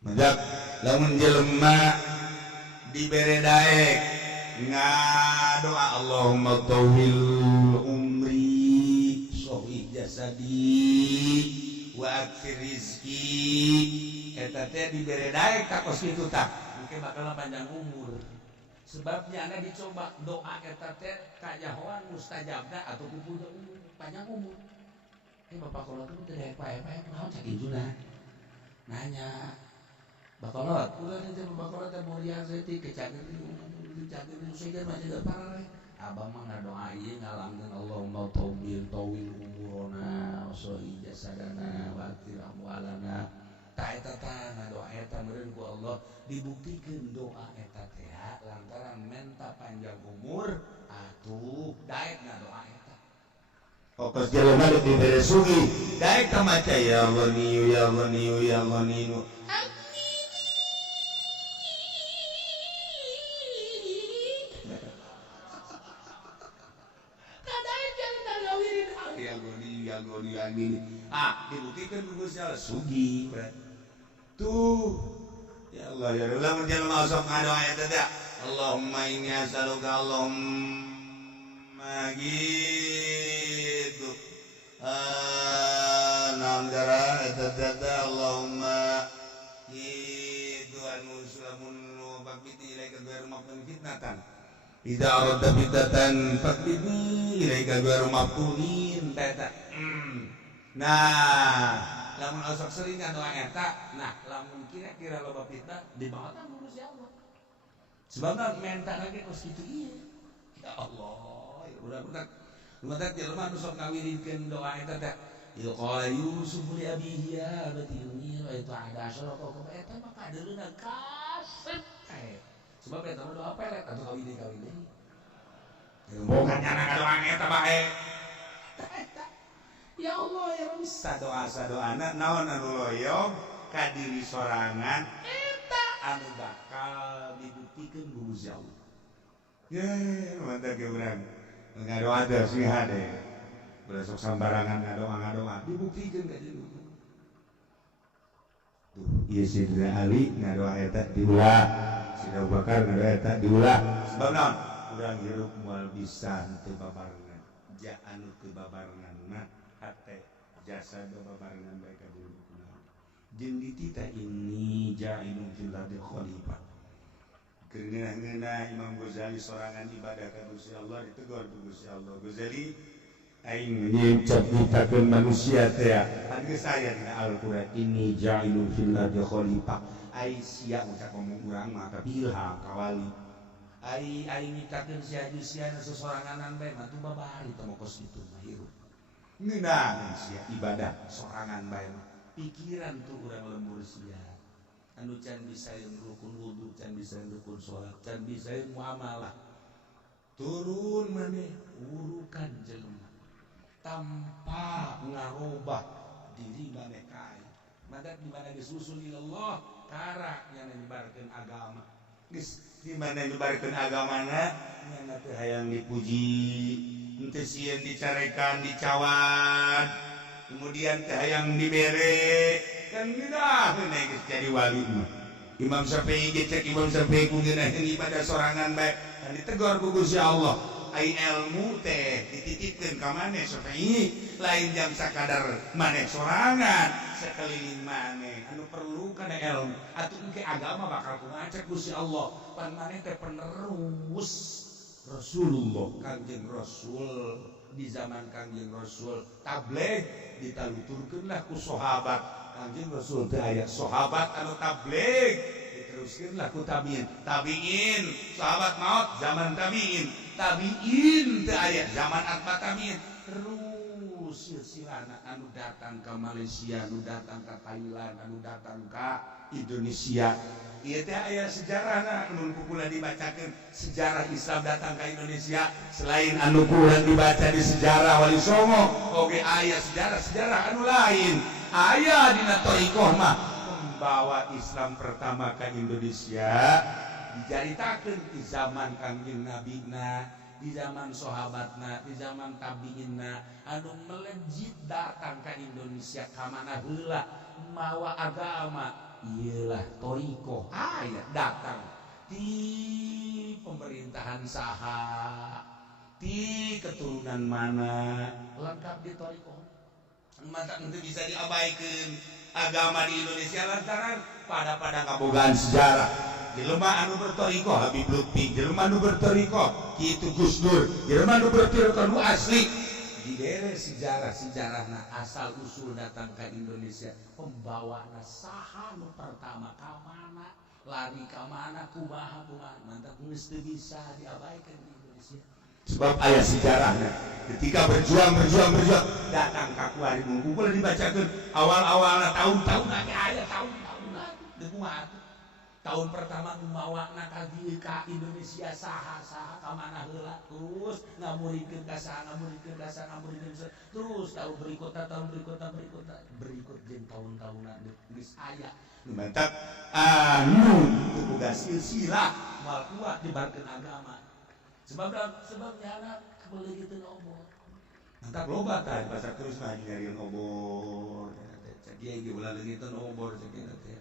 Mantap, lamun jelema dibere daek ngadoa Allahumma tawil umri sahih jasadi wa akfir rizki eta teh dibere daek ka kos kitu tah engke bakal panjang umur. Sebabnya anda dicoba doa eta teh kajahoan mustajabna atau punya umur panjang umur. Bapak kalau tuh teh pae-pae naon cak injuna nanya bakolot, udah nanti bakolot teh mulia setik kecageun seger mah juga parah. Abang mah ngadoai ngalangkeun Allahumma tawil umurona wa sahih jasadana wa akhir amwalana. Ta eta tah ngadoa eta meureun ku Allah dibuktikeun doa eta teh lantaran menta panjang umur atuh daek ngadoa eta. Fokus jelema dibere sugi daek teh maca ya Ghaniyu ya Ghaniyu ya Ghaniyu. Dibuktikan bagusnya sugi tuh ya Allah ya Allah menjelma sok ngadoa eta teh Allahumma inni as'aluka Allahumma gitu naam dara eta teh Allahumma gitu anu sulamun bakiti ilaika ghairu maftunin fitnatan idza aradta fitnatan faqidni ilaika ghairu maftunin teh. Nah, lamun osok sering ngadoa eta, nah lamun kira-kira loba fitnah dibawakan ku Gusti Allah. Sebabna menta lagi kos kitu ieu. Ya Allah, ya budak-budak. Lumatak jelema anu sok ngawirikeun doa eta teh. Ya qala Yusuf li abihi ya abati inni ra'aitu 11 kawkaban eta mah kadeurna kasep kae. Sebab eta mah doa pelet atuh kawin deui. Bukan nyana ngadoa eta bae. Ya Allah ya Rabbi sadoa-sadoana naon anu loyong ka diri sorangan eta anu bakal dibuktikeun ku Gusti Allah. Ye mantap ge urang. Ngadoa teh sih hade. Udah sok sambarangan ngadoa dibuktikeun ka jeung tuh ieu Sayyidina Ali ngadoa eta diulah, Sayyidina Abu Bakar ngadoa eta diulah. Sebab naon? Urang hirup moal bisa teu babarengan. Ja anu teu babarengan mah hate jasa doa barengan baik kabul kunaon jeung ditita ini ja'ilun fil ardi khalifah keungeuna Imam Ghazali sorangan ibadah ka Gusti Allah ditegur ku Gusti Allah Ghazali aing nyiptakeun manusia teh geus aya dina Al-Qur'an ini ja'ilun fil ardi khalifah ai sia ucap ngomong urang mah tapi ilham kawali ai nyiptakeun sia sesoranganan bae mah tuh babari teh mokos kitu mah hirup ngeunaan sia ibadah sorangan bae pikiran tuh urang lembur sia anu can bisa yang rukun wudu can bisa yang rukun salat can bisa yang muamalah turun maneh urukan jelema tanpa ngarobah diri maneh kae madak di mana geus usul ilallah kara yang nyebarkeun agama geus di mana nyebarkeun agamana nya teh hayang dipuji ente sieun dicarekan dicawan kemudian teh hayang dibere kan geunah geus jadi wali mah Imam Syafi'i cek Imam Syafi'i ku ngeunaheun ibadah sorangan bae dan ditegur ku Gusti Allah ai ilmu teh dititipkeun ka maneh Syafi'i lain jam sakadar maneh sorangan sakeliling maneh anu perlu kana ilmu atuh engke agama bakal kumacak Gusti Allah pan maneh teh penerus Rasulullah Kangjeng Rasul di zaman Kangjeng Rasul tabligh ditaluturkeunlah ku sahabat Kangjeng Rasul teh aya sahabat anu tabligh diteruskeunlah ku tabiin sahabat maut zaman tabiin teh aya zaman atba tabiin terus silsilana anu datang ke Malaysia anu datang ke Thailand anu datang ke Indonesia ieu teh aya sejarahna anu kula dibacakeun sejarah Islam datang ke Indonesia selain anu kula dibaca di sejarah Wali Songo oge aya sejarah anu lain aya dina thariqah mah pembawa Islam pertama ke Indonesia dijaritakeun di zaman Kangjeng Nabina di zaman sahabatna, di zaman tabiinna anu melejit datang ke Indonesia kamana heula mawa agama iyalah toriko aya datang di pemerintahan saha di keturunan mana lengkap di toriko mantap itu bisa diabaikan agama di Indonesia lantaran pada kabogaan sejarah jelema anu bertoriko Habib Lutfi jelema anu bertoriko kitu Gus Dur jelema anu bertoriko nu asli di daerah sejarahna asal usul datang ke Indonesia pembawana saha nu pertama ka mana lari ka mana kumaha mantap geus teu bisa diabaikan di Indonesia sebab ayat sejarahnya ketika berjuang datang ka kuari kumpul dibacakeun awal-awalna tahun-tahun lagi aya tahun-tahun tahun pertama membawana ka Indonesia saha ka mana heula terus ngamurikeun ka saha terus tahun berikutnya berikut jeung tahun-tahunan geus aya nu mantap anu teu boga silsilah moal kuat dibarkeun agama sebabnya anak boleh gitu obor mantap loba tah pasar terus mah nyarian obor cek ieu ge ulah leuwih teh obor cek ieu teh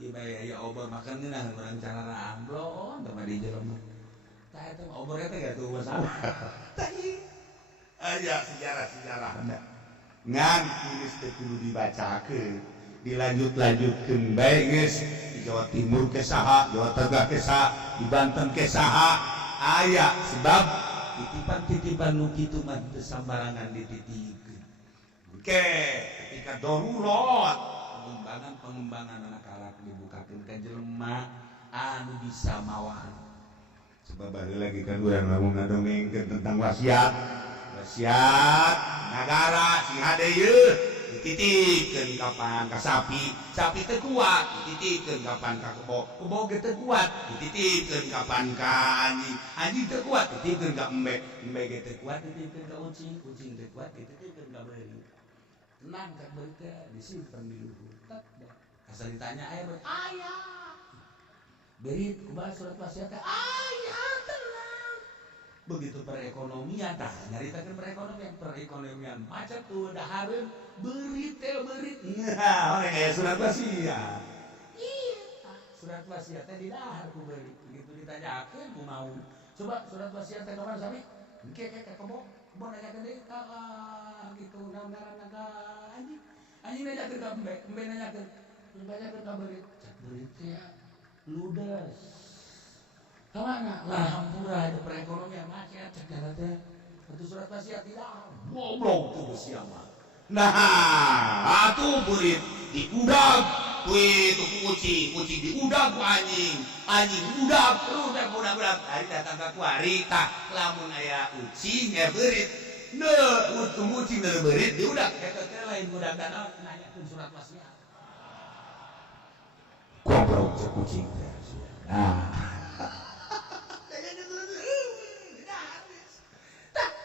ieu bae aya obor makan ngeunah urang cara amblon teh di jelema tah eta obor eta gak tuh masalah tah ieu aya sejarah-sejarahna ngan geus teh kudu dibacakeun dilanjutkeun bae geus di Jawa Timur ke saha Jawa Tengah ke saha di Banten ke saha aya sebab titipan-titipan nu kitu mah teu sambarangan dititipkeun. Oke, ketika darurat pengembangan anak anak dibukakeun ka jelema anu bisa mawaan. Sebab baheula lagi kan urang lamun ngadongengkeun tentang wasiat nagara si hadeuh dititipkeun kapan ka sapi teu kuat dititipkeun kapan ka kebo ge teu kuat dititipkeun kapan ka anjing teu kuat dititipkeun ka embe ge teu kuat dititipkeun ka ucing teu kuat dititipkeun ka beuri tenang ka beuri teh disimpen di luhur tak asal ditanya aya berit kumaha surat wasiat teh aya tenang begitu perekonomian tah nyaritakeun perekonomian macet tuh dahareun berit nah aya surat wasiat iya surat wasiat teh di dahar ku berit begitu ditanyakeun kumaha coba surat wasiat teh kapan sami engke kebo nanyakeun deui gitu naga anjing nanyakeun ka embe nanyakeun ka berit cek berit teh ludes kemana? Lah hampura ada perekonomian macet cek teh itu surat wasiat tidak goblok tuh siapa nah atuh berit diudag ku itu kucing diudag ku anjing udag terus budak hari datang ka kuari tah lamun aya ucing ya berit kucing dari berit diudag eta teh lain budak dana nanyakeun surat wasiat goblok cek kucing teh nah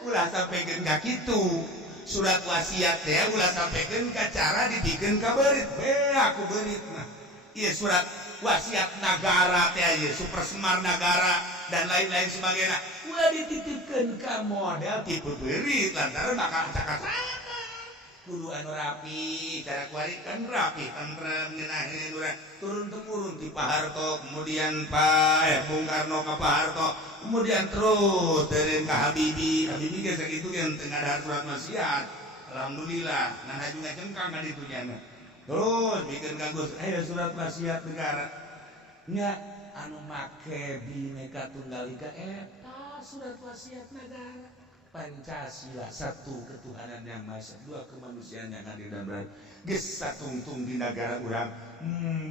ulah sampaikan ka kitu surat wasiat teh ulah sampaikan ka cara dibikeun ka berit aku berit mah ieu surat wasiat nagara teh ieu super semar nagara dan lain-lain sebagainya ulah dititipkeun ka model tipe berit lantaran bakal cakasana kudu anu rapi cara kuari kan rapi tentrem ngeunaheun urang turun temurun ti Pak Harto kemudian Bung Karno ka Pak Harto kemudian terus teureun ka Habibie ge sakitu ge teu ngadahar surat wasiat alhamdulillah nah haju ngacengkang ka ditu nya terus bikin ka Gus aya surat wasiat negara nya anu make Bhinneka Tunggal Ika eta surat wasiat negara Pancasila satu ketuhanan yang maha esa dua kemanusiaan yang adil dan beradil geus satungtung di negara urang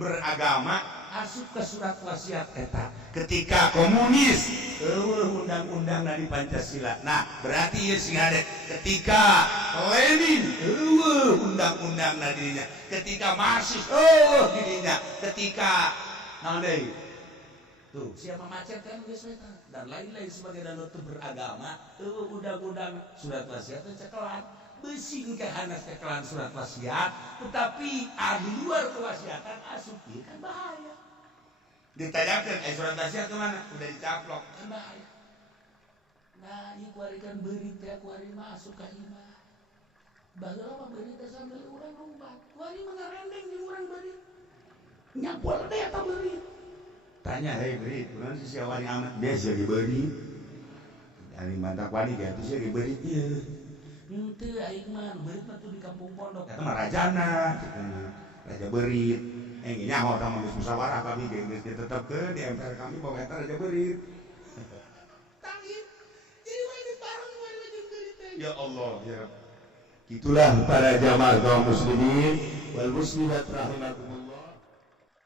beragama asup ke surat wasiat eta ketika komunis undang-undang dari Pancasila nah berarti ieu sing ada ketika Lenin undang-undang dirinya ketika Marxis dirinya ketika naon deui tuh siapa macet kan geus eta dan lain-lain sebagai danau beragama undang-undang surat wasiat cekelan beusi engke hanas cekelan surat wasiat tetapi di luar kewasiatan asup kan bahaya ditanyakeun surat wasiat ke mana udah dicaplok kan bahaya nah ieu kuarikan beurit teh kuari masuk ka imah bageula mah beurit teh sambil urang lompat kuari mah ngarendeng jeung urang beurit nyapual teh eta beurit tanya hei beurit kunaon si sia wani amat biasa di beurit ari mantak wani ge atuh sia di beurit ieu henteu aing mah beurit mah tuh di kampung pondok eta mah rajana cenah raja beurit engge nyaho tah mah geus musyawarah kami ge geus ditetepkeun di MPR kami bahwa eta raja beurit tangit jadi urang dipareng kumaha jeung beurit teh ya Allah ya Rabb. Itulah para jamaah kaum muslimin wal muslimat rahimakumullah.